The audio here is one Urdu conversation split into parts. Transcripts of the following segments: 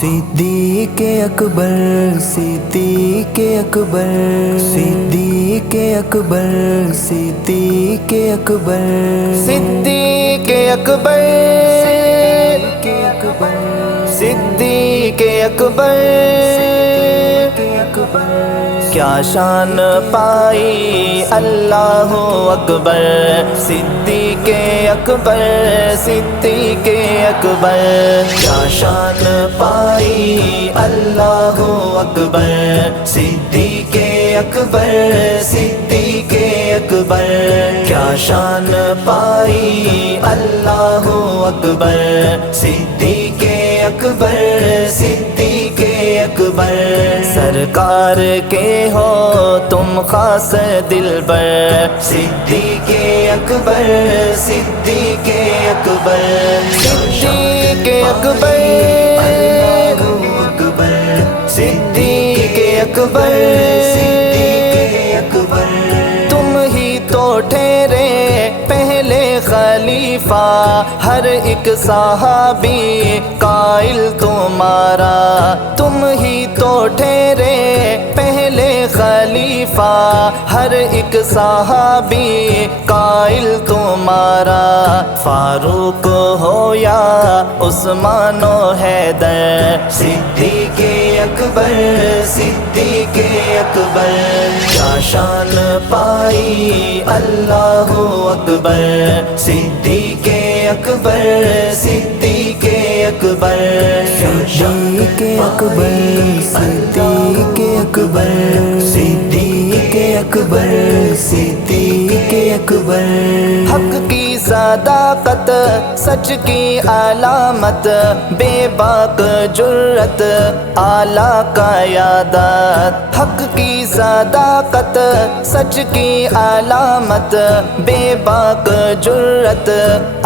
صدیق اکبر صدیق اکبر صدیق اکبر صدیق اکبر صدیق اکبر صدیق اکبر کیا شان پائی اللہ اکبر صدیق اکبر صدیق اکبر کیا شان پائی اللہ اکبر صدیق اکبر صدیق اکبر کیا شان پائی اللہ اکبر صدیق اکبر صدیق اکبر سرکار کے ہو تم خاص دلبر صدیق اکبر صدیق اکبر صدیق اکبر صدیق اکبر تم ہی تو ٹھہرے پہلے خلیفہ ہر ایک صحابی قائل تمہارا تم ہی تو ٹھہرے پہلے خلیفہ ہر ایک صحابی قائل تمہارا فاروق ہو یا عثمان و حیدر صدیق اکبر صدیق اکبر کیا شان پائی اللہ اکبر صدیق اکبر صدیق اکبر صدیق اکبر صدیق اکبر صدیق اکبر صدیق اکبر حق کی صداقت سچ کی علامت بے باک جرت اعلیٰ قیادت حق کی صداقت سچ کی علامت بے باک جرت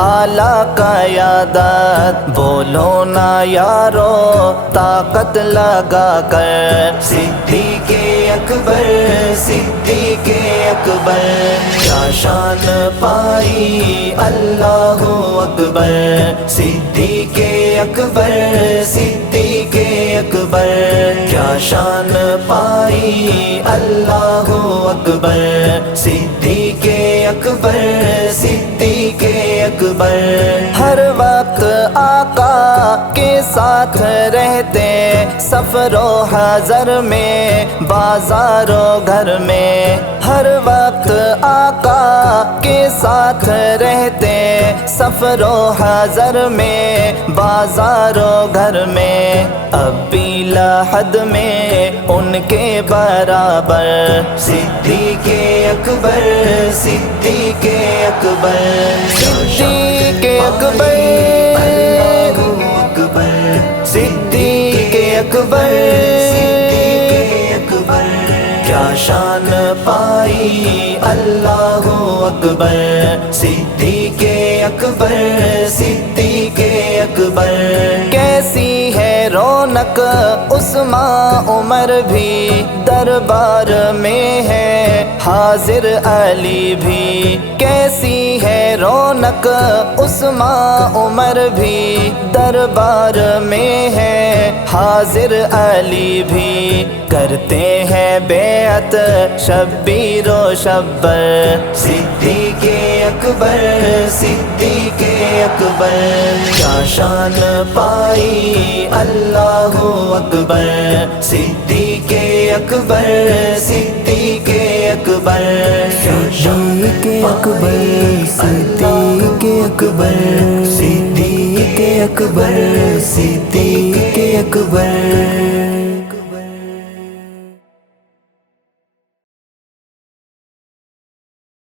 اعلیٰ قیادت بولو نا یارو طاقت لگا کر صدیق اکبر صدیق اکبر کیا شان پائی اللہ اکبر صدیق اکبر صدیق اکبر کیا شان پائی اللہ اکبر صدیق اکبر صدیق اکبر ہر وقت آقا کے ساتھ رہتے سفر و حضر میں بازار و گھر میں ہر وقت آقا کے ساتھ رہتے سفر و حضر میں بازار و گھر میں اب بھی لحد میں ان کے برابر صدیق اکبر صدیق اکبر صدیق اکبر صدیق اکبر کیا شان پائی اللہ اکبر صدیق اکبر صدیق اکبر کیسی ہے رونق عثمان عمر بھی دربار میں ہے حاضر علی بھی کیسی ہے رونق عثمان عمر بھی دربار میں ہے حاضر علی بھی کرتے ہیں بیعت شبیر و شبر صدیق اکبر صدیق اکبر کیا شان پائی اللہ اکبر صدیق اکبر صدیق اکبر صدیق اکبر صدیق اکبر صدیق اکبر صدیق اکبر